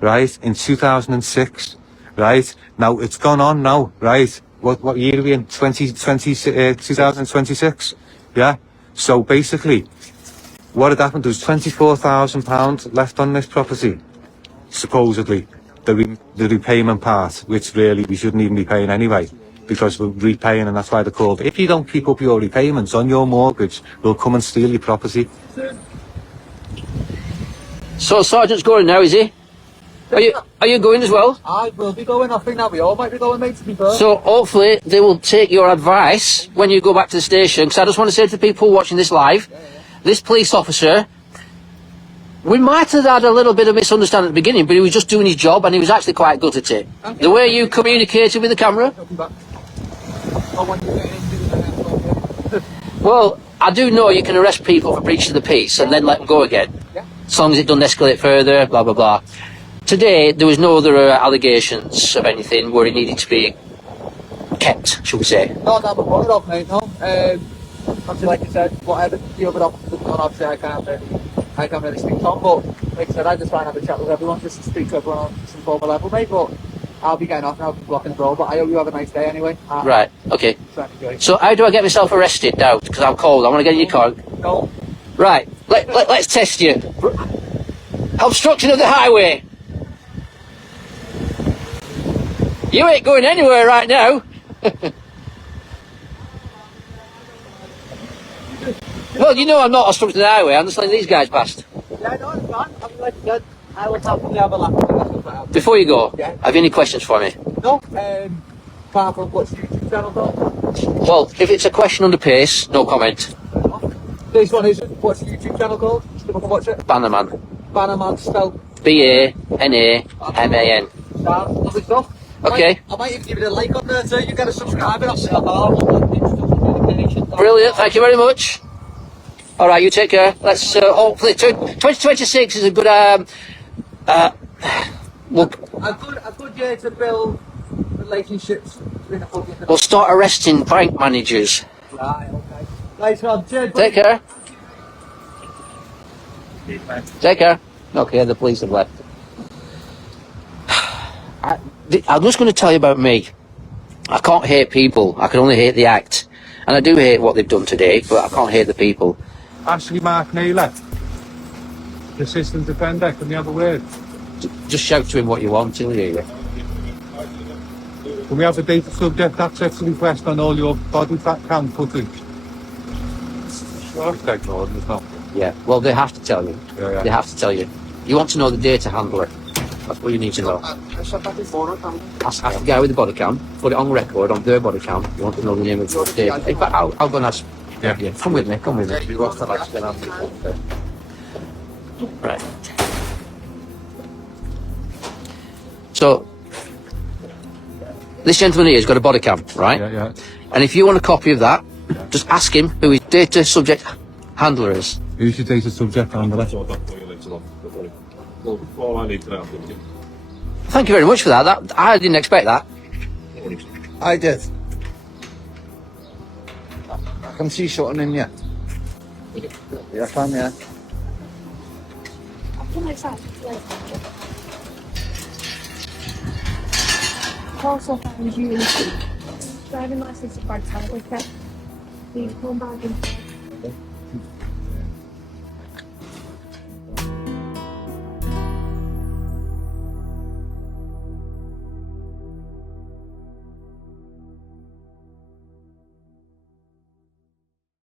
right, in 2006, right? Now, it's gone on now, right? What year are we in? 2026? Yeah? So basically, what had happened, there was £24,000 left on this property, supposedly, the repayment part, which really we shouldn't even be paying anyway, because we're repaying, and that's why they're called. If you don't keep up your repayments on your mortgage, we'll come and steal your property. So Sergeant's going now, is he? Are you going as well? I will be going. I think that we all might be going, mate, to be fair. So hopefully they will take your advice when you go back to the station, because I just want to say to the people watching this live, this police officer, we might have had a little bit of misunderstanding at the beginning, but he was just doing his job and he was actually quite good at it. The way you communicated with the camera. Well, I do know you can arrest people for breach of the peace and then let them go again, as long as it doesn't escalate further, blah, blah, blah. Today, there was no other allegations of anything where it needed to be kept, shall we say. No, but what up, mate, no. Obviously, like you said, whatever the other officers have done, obviously I can't really speak on, but like I said, I just try and have a chat with everyone, just to speak to everyone on some formal level, mate, but I'll be getting off now, blocking the road, but I hope you have a nice day anyway. Right, okay. So how do I get myself arrested now? Because I'm cold, I want to get in your car. Go. Right, let's test you. Obstruction of the highway. You ain't going anywhere right now. Well, you know I'm not obstructing the highway, I'm just letting these guys past. Yeah, no, it's fine. I'm like, I will happily have a laugh. Before you go, have you any questions for me? No, apart from what's your YouTube channel called? Well, if it's a question under pace, no comment. This one is, what's your YouTube channel called? Still can watch it? BANAMAN. BANAMAN spelled? BANAMAN. Lovely stuff. Okay. I might even give it a like on there too. You get a subscriber. Brilliant, thank you very much. Alright, you take care. Let's hopefully 2026 is a good a good year to build relationships between the public and we'll start arresting bank managers. Right, okay. Nice one. Cheers, buddy. Take care. Take care. Okay, the police have left. I'm just going to tell you about me. I can't hate people. I can only hate the act. And I do hate what they've done today, but I can't hate the people. Ashley Mark Naylor, the assistant defender, can we have a word? Just shout to him what you want, he'll hear you. Can we have a data subject access request on all your body cam footage? Sure. Yeah, well, they have to tell you. They have to tell you. You want to know the data handler. That's what you need to know. Ask the guy with the body cam, put it on record, on their body cam. You want to know the name of the data. In fact, I'll go and ask. Yeah. Come with me. Right. So, this gentleman here has got a body cam, right? Yeah. And if you want a copy of that, just ask him who his data subject handler is. Who's your data subject handler? Thank you very much for that. I didn't expect that. I did. I can see something in you. Yeah, I can, yeah. Also found you in the driving license of Bankster. Please come back in.